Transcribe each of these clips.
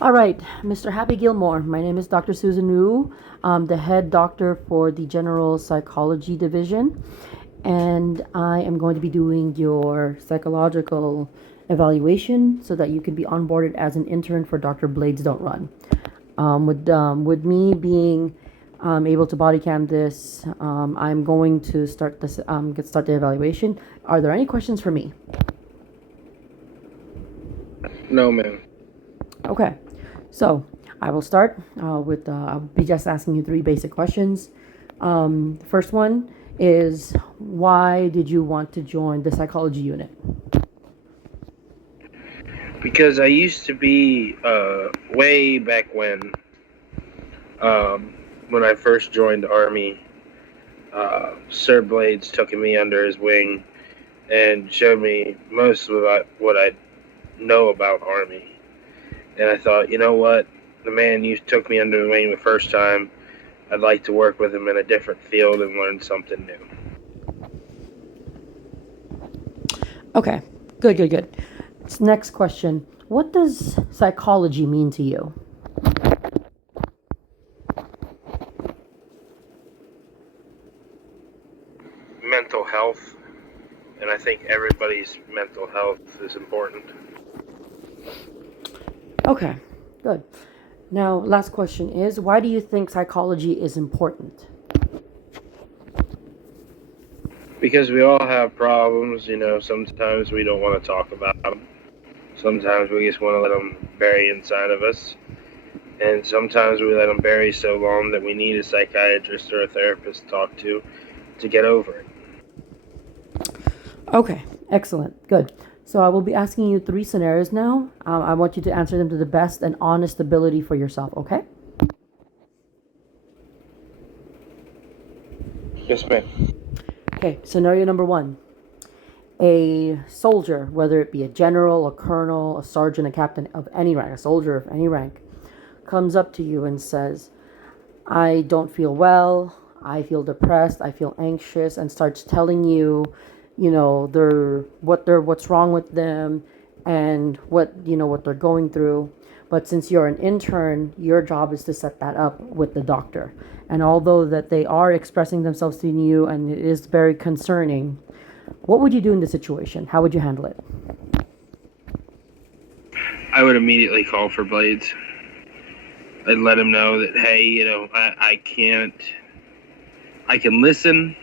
All right, Mr. Happy Gilmore. My name is Dr. Susan Wu. I'm the head doctor for the General Psychology Division, and I am going to be doing your psychological evaluation so that you can be onboarded as an intern for Dr. Blades Don't Run. With me being able to body cam this, I'm going to start the evaluation. Are there any questions for me? No, ma'am. Okay, so I will start I'll be just asking you three basic questions. The first one is, why did you want to join the psychology unit? Because I used to be way back when I first joined the Army, Sir Blades took me under his wing and showed me most of what I know about Army. And I thought, you know what? The man you took me under the wing the first time, I'd like to work with him in a different field and learn something new. Okay, good. Next question. What does psychology mean to you? Mental health, and I think everybody's mental health is important. Okay, good. Now, last question is, why do you think psychology is important? Because we all have problems, sometimes we don't want to talk about them. Sometimes we just want to let them bury inside of us. And sometimes we let them bury so long that we need a psychiatrist or a therapist to talk to get over it. Okay, excellent, good. So I will be asking you three scenarios now. I want you to answer them to the best and honest ability for yourself, okay? Yes, ma'am. Okay, scenario number one. A soldier, whether it be a general, a colonel, a sergeant, a captain of any rank, a soldier of any rank, comes up to you and says, I don't feel well, I feel depressed, I feel anxious, and starts telling you, what's wrong with them and what they're going through. But since you're an intern, your job is to set that up with the doctor. And although that they are expressing themselves to you and it is very concerning, what would you do in this situation? How would you handle it? I would immediately call for Blades. I'd let him know that, hey, I can listen,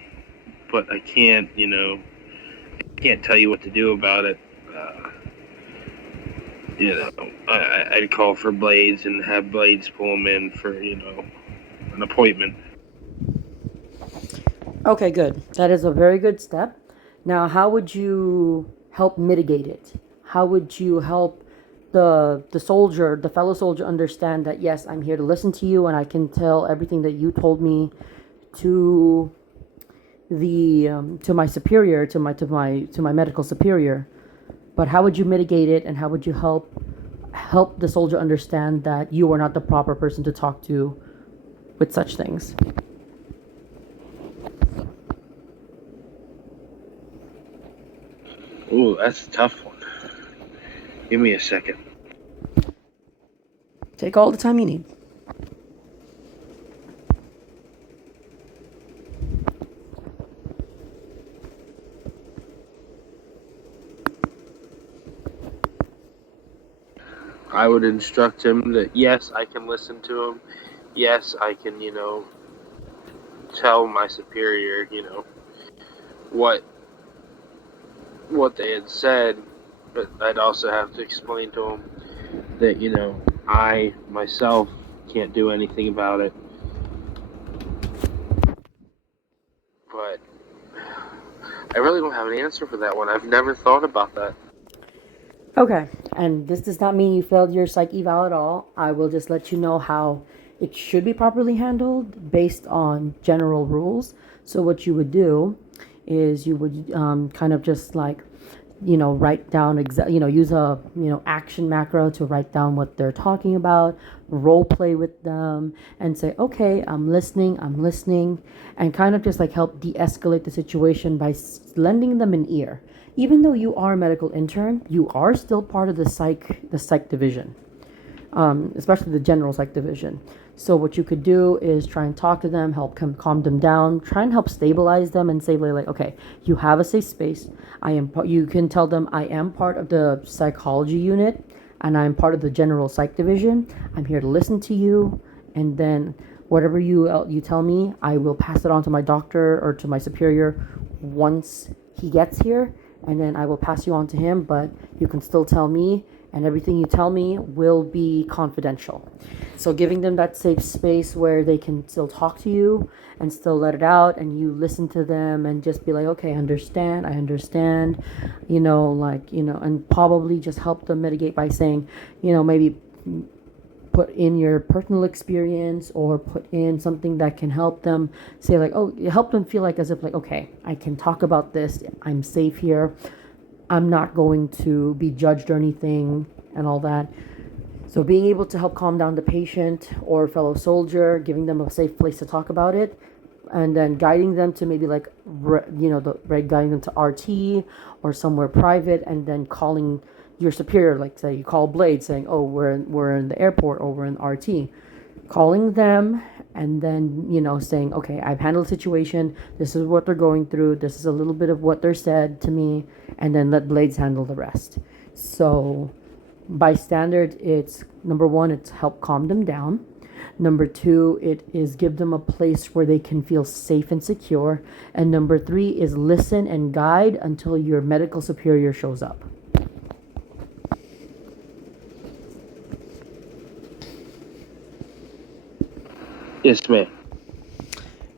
but I can't tell you what to do about it. I'd call for Blades and have Blades pull him in for, an appointment. Okay, good. That is a very good step. Now, how would you help mitigate it? How would you help the fellow soldier, understand that yes, I'm here to listen to you, and I can tell everything that you told me to to my superior, to my medical superior. But how would you mitigate it, and how would you help the soldier understand that you are not the proper person to talk to with such things? Ooh, that's a tough one. Give me a second. Take all the time you need. I would instruct him that yes, I can listen to him. Yes, I can, tell my superior, what what they had said, but I'd also have to explain to him that, I myself can't do anything about it. But I really don't have an answer for that one. I've never thought about that. Okay, and this does not mean you failed your psych eval at all. I will just let you know how it should be properly handled based on general rules. So what you would do is you would kind of just like, write down use a action macro to write down what they're talking about, role play with them, and say, okay, I'm listening, and kind of just like help de-escalate the situation by lending them an ear. Even though you are a medical intern, you are still part of the psych division. especially the general psych division. So what you could do is try and talk to them, help calm them down, try and help stabilize them, and say like, okay, you have a safe space. You can tell them I am part of the psychology unit, and I'm part of the general psych division. I'm here to listen to you, and then whatever you tell me, I will pass it on to my doctor or to my superior once he gets here, and then I will pass you on to him. But you can still tell me, and everything you tell me will be confidential. So giving them that safe space where they can still talk to you and still let it out, and you listen to them and just be like, okay, I understand, and probably just help them mitigate by saying, maybe put in your personal experience or put in something that can help them say like, oh, help them feel like as if like, okay, I can talk about this, I'm safe here, I'm not going to be judged or anything, and all that. So being able to help calm down the patient or fellow soldier, giving them a safe place to talk about it, and then guiding them to maybe like, guiding them to RT or somewhere private, and then calling your superior, like say you call Blade saying, oh, we're in the airport or we're in RT, calling them, and then saying, okay, I've handled the situation, this is what they're going through, this is a little bit of what they're said to me, and then let Blades handle the rest. So by standard, it's number one, it's help calm them down. Number two, it is give them a place where they can feel safe and secure. And number three is listen and guide until your medical superior shows up. Yes, ma'am.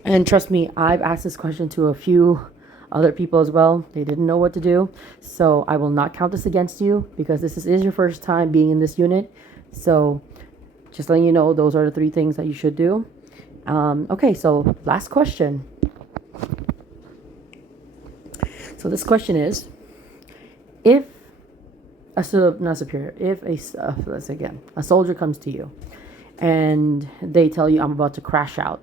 And trust me, I've asked this question to a few other people as well. They didn't know what to do. So I will not count this against you because this is your first time being in this unit. So just letting you know, those are the three things that you should do. Okay, so last question. So this question is, if not superior, if let's say again, a soldier comes to you and they tell you, I'm about to crash out,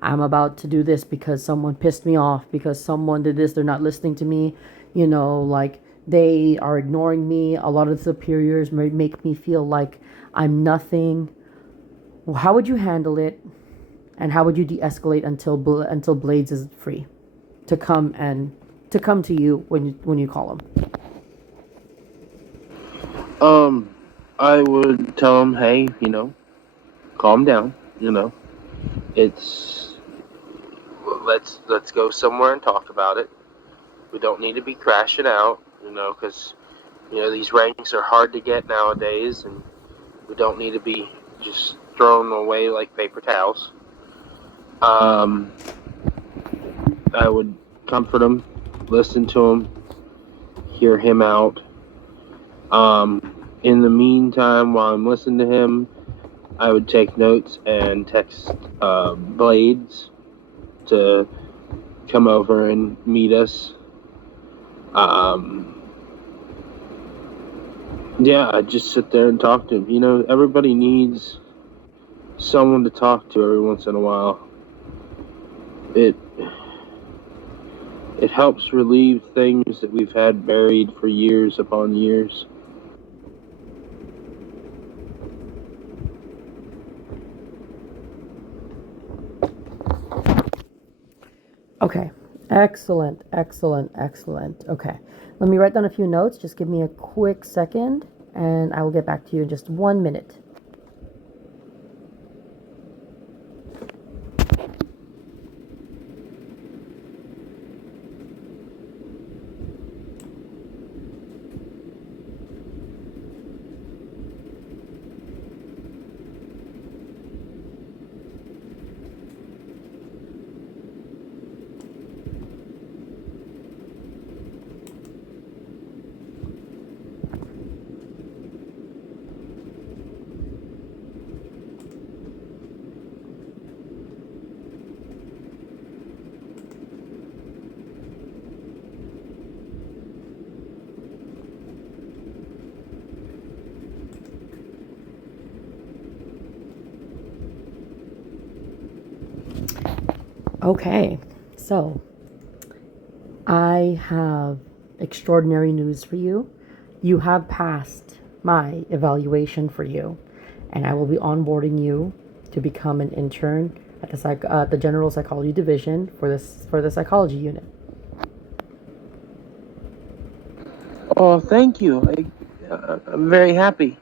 I'm about to do this because someone pissed me off, because someone did this, they're not listening to me, like they are ignoring me, a lot of the superiors make me feel like I'm nothing. Well, how would you handle it, and how would you de-escalate until Blades is free to come to you when you call him? I would tell him, hey, calm down. It's let's go somewhere and talk about it. We don't need to be crashing out, because these ranks are hard to get nowadays, and we don't need to be just thrown away like paper towels. I would comfort him, listen to him, hear him out. In the meantime, while I'm listening to him, I would take notes and text Blades to come over and meet us. Yeah, I'd just sit there and talk to him. Everybody needs someone to talk to every once in a while. It helps relieve things that we've had buried for years upon years. Okay. Excellent, excellent, excellent. Okay. Let me write down a few notes. Just give me a quick second, and I will get back to you in just 1 minute. Okay, so I have extraordinary news for you. You have passed my evaluation for you, and I will be onboarding you to become an intern at the general psychology division for the psychology unit. Oh, thank you. I'm very happy.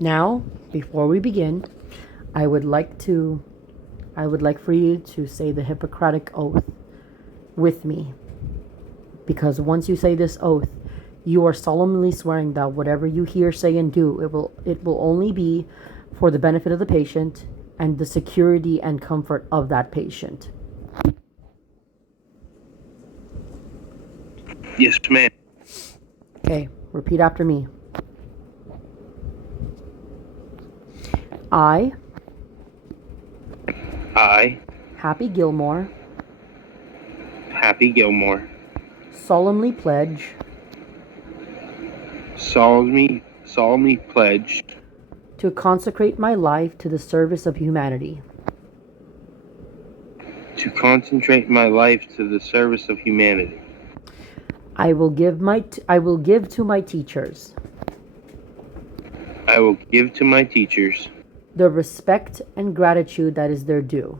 Now, before we begin, I would like for you to say the Hippocratic Oath with me, because once you say this oath, you are solemnly swearing that whatever you hear, say, and do, it will only be for the benefit of the patient and the security and comfort of that patient. Yes, ma'am. Okay, repeat after me. I, Happy Gilmore, Happy Gilmore, solemnly pledge solemnly pledge to consecrate my life to the service of humanity. to concentrate my life to the service of humanity. I will give to my teachers I will give to my teachers the respect and gratitude that is their due.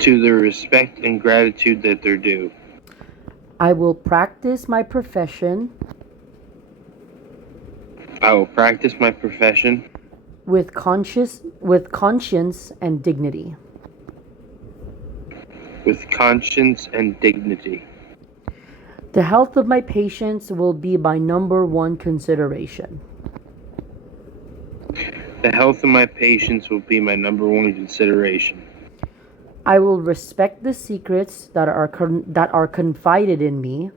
to the respect and gratitude that they're due. I will practice my profession I will practice my profession with conscience and dignity. with conscience and dignity. The health of my patients will be my number one consideration. The health of my patients will be my number one consideration. I will respect the secrets that are confided in me.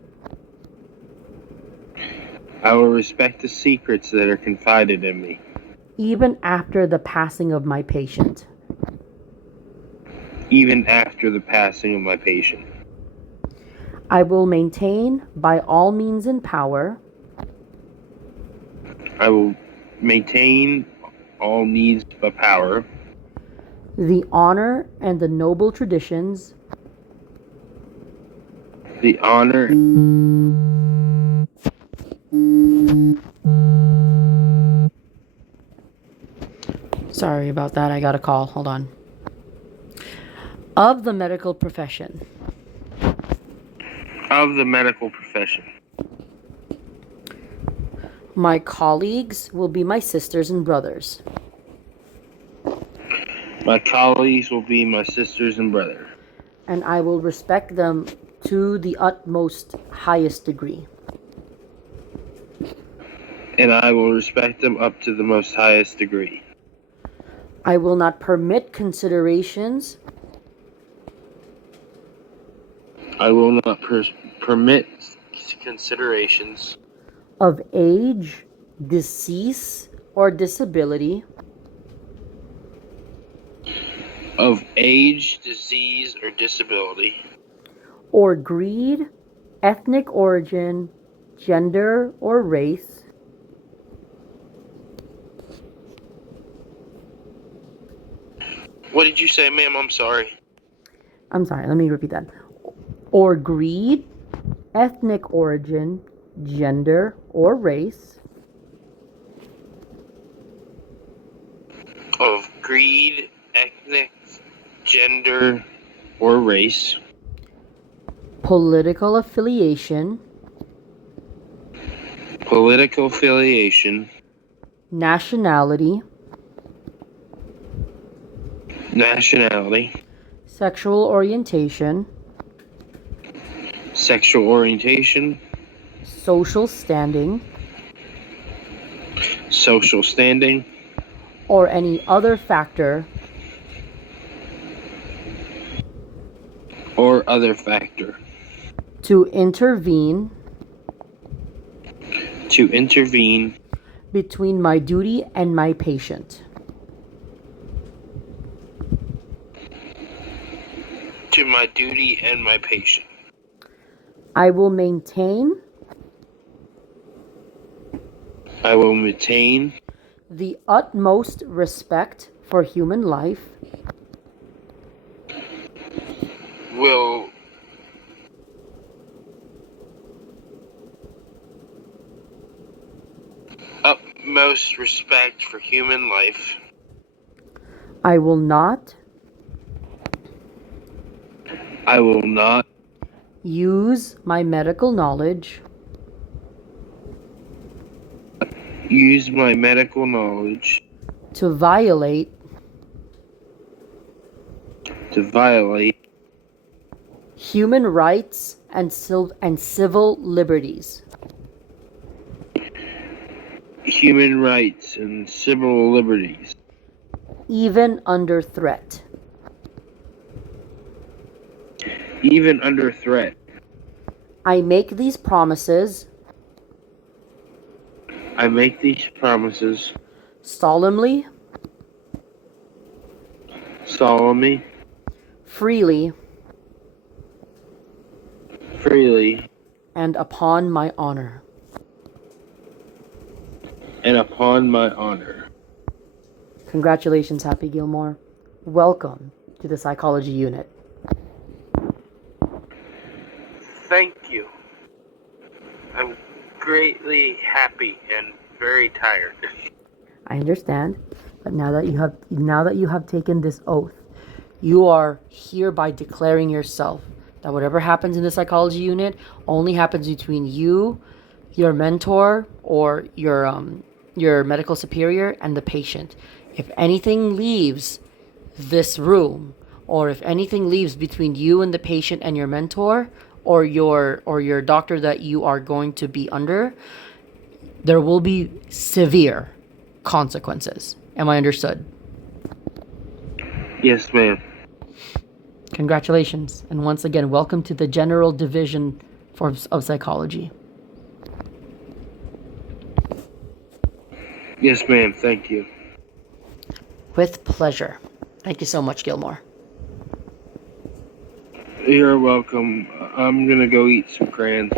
I will respect the secrets that are confided in me, Even after the passing of my patient. even after the passing of my patient. I will maintain by all means in power I will maintain all needs but power, the honor and the noble traditions the honor. Sorry about that, I got a call. Hold on. Of the medical profession. Of the medical profession. My colleagues will be my sisters and brothers. My colleagues will be my sisters and brother, And I will respect them to the utmost highest degree. and I will respect them up to the most highest degree. I will not permit considerations I will not permit considerations of age, decease, or disability, of age, disease, or disability, or greed, ethnic origin, gender, or race, What did you say, ma'am? I'm sorry. I'm sorry, let me repeat that. Or greed, ethnic origin, gender, or race, Of greed, ethnic, gender, or race, political affiliation, political affiliation, nationality, nationality, sexual orientation, sexual orientation, social standing, social standing, or any other factor or other factor to intervene between my duty and my patient. to my duty and my patient. I will maintain the utmost respect for human life, will utmost respect for human life. I will not I will not use my medical knowledge use my medical knowledge to violate human rights and civil liberties, human rights and civil liberties, even under threat. even under threat. I make these promises I make these promises solemnly, solemnly, freely, freely, and upon my honor. and upon my honor. Congratulations, Happy Gilmore. Welcome to the psychology unit. Thank you. I'm greatly happy and very tired. I understand, but now that you have taken this oath, you are hereby declaring yourself that whatever happens in the psychology unit only happens between you, your mentor, or your medical superior and the patient. If anything leaves this room, or if anything leaves between you and the patient and your mentor, or your doctor that you are going to be under, there will be severe consequences. Am I understood? Yes, ma'am. Congratulations, and once again, welcome to the General Division of Psychology. Yes, ma'am. Thank you. With pleasure. Thank you so much, Gilmore. You're welcome. I'm gonna go eat some crayons.